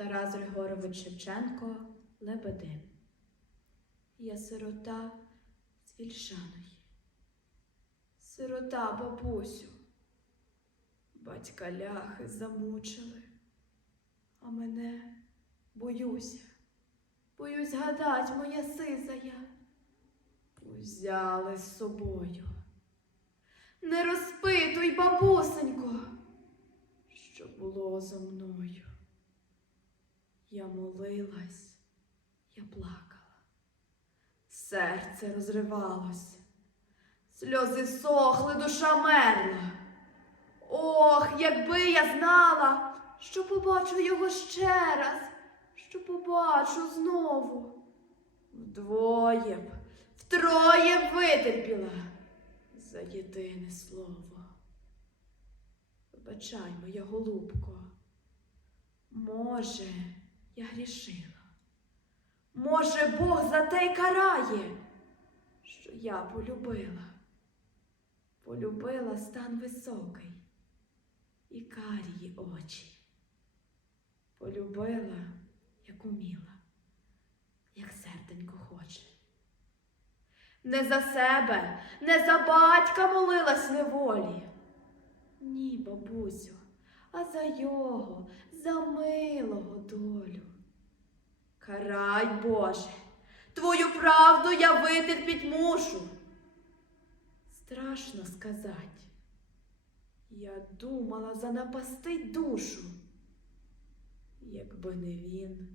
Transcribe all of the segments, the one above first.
Тарас Григорович Шевченко Лебедин. Я сирота з Вільшаної. Сирота, бабусю. Батька ляхи замучили, а мене боюся. Боюсь гадать, моя сизая. Узяли з собою. Не розпитуй, бабусенько, що було зо мною. Я молилась, я плакала, серце розривалось, сльози сохли, душа мерла. Ох, якби я знала, що побачу його ще раз, що побачу знову. Вдвоє б, втроє б витерпіла за єдине слово. Вибачай, моя голубко, може, я грішила. Може, Бог за те й карає, що я полюбила. Полюбила стан високий і карії очі. Полюбила, як уміла, як серденько хоче. Не за себе, не за батька молилась неволі. Ні, бабусю, а за його, за милого долю. Карай, Боже, твою правду я витерпіть мушу. Страшно сказать. Я думала занапастить душу. Якби не він,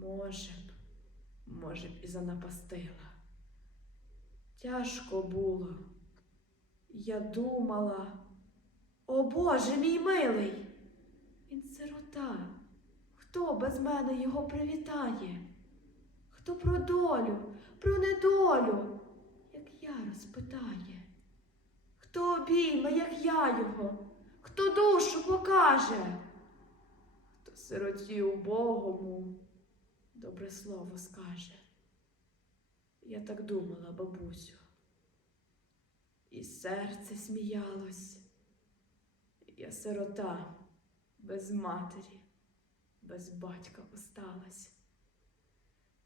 може б, може б, і занапастила. Тяжко було. Я думала, о Боже мій милий, він сирота. Хто без мене його привітає? Хто про долю, про недолю, як я розпитає? Хто обійме, як я його, хто душу покаже? Хто сироті убогому добре слово скаже? Я так думала, бабусю. І серце сміялось. Я сирота без матері, без батька осталась.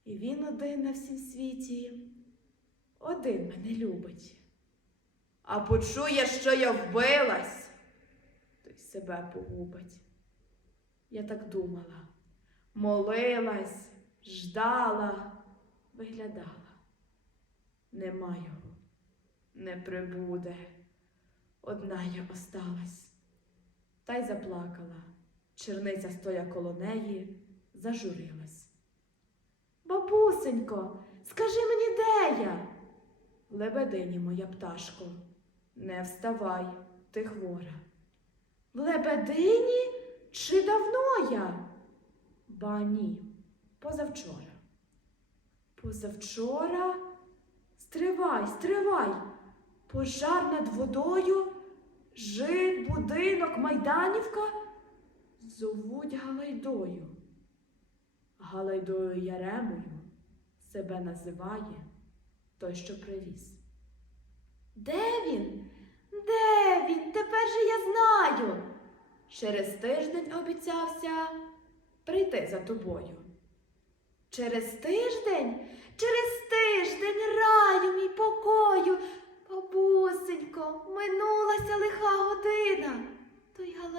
І він один на всім світі, один мене любить. А почує, що я вбилась, то й себе погубить. Я так думала, молилась, ждала, виглядала. Нема його, не прибуде. Одна я осталась. Та й заплакала. Черниця стоя коло неї, зажурилась. Бабусенько, скажи мені, де я? Лебедині, моя пташко, не вставай, ти хвора. В лебедині чи давно я? Ба ні, позавчора. Позавчора? Стривай, стривай. Пожар над водою, жит, будинок, майданівка зовуть Галайдою. Галайдою Яремою себе називає той, що привіз. Де він? Де він? Тепер же я знаю. Через тиждень обіцявся прийти за тобою. Через тиждень, через тиждень раю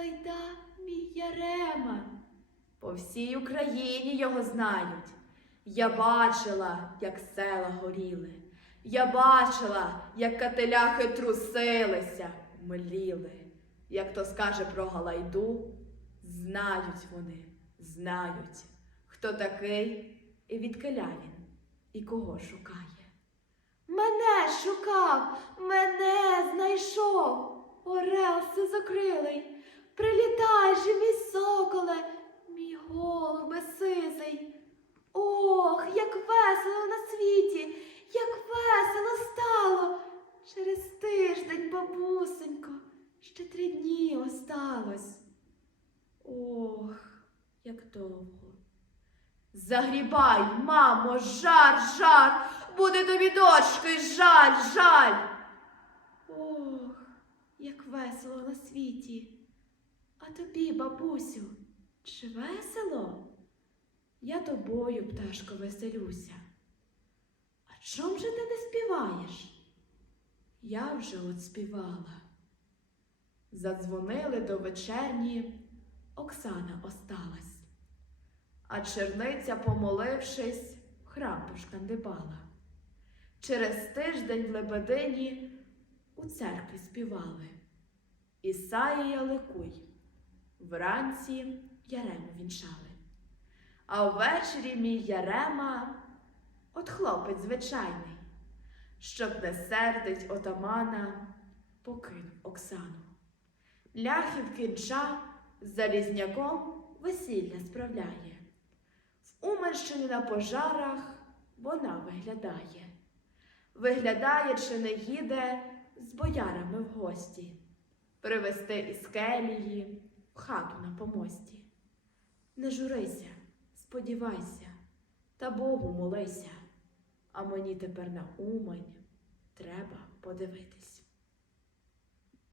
Той мій Ярема. По всій Україні його знають. Я бачила, як села горіли. Я бачила, як кателяхи трусилися, мліли. Як то скаже про Галайду, знають вони, знають, хто такий і відкиля він, і кого шукає. Мене шукав, мене знайшов, орел сизокрилий. Прилітай же, мій соколе, мій голубе сизий. Ох, як весело на світі, як весело стало. Через тиждень, бабусенько, ще три дні осталось. Ох, як довго. Загрібай, мамо, жар, жар, буде тобі дочки, жаль, жаль. Ох, як весело на світі. А тобі, бабусю, Чи весело? Я тобою, пташко, веселюся. А чом же ти не співаєш? Я вже от співала. Задзвонили до вечерні, Оксана осталась. А черниця, помолившись, в храм пошкандибала. Через тиждень в Лебедині у церкві співали. Ісаїя ликуй, вранці Ярему вінчали. А ввечері мій Ярема от хлопець звичайний, щоб не сердить отамана, покинув Оксану. Ляхів кінча з залізняком весілля справляє. В Уманщині на пожарах вона виглядає. Виглядає, чи не їде з боярами в гості, привезти із келії хату на помості. Не журися, сподівайся, та Богу молися, а мені тепер на Умань треба подивитись.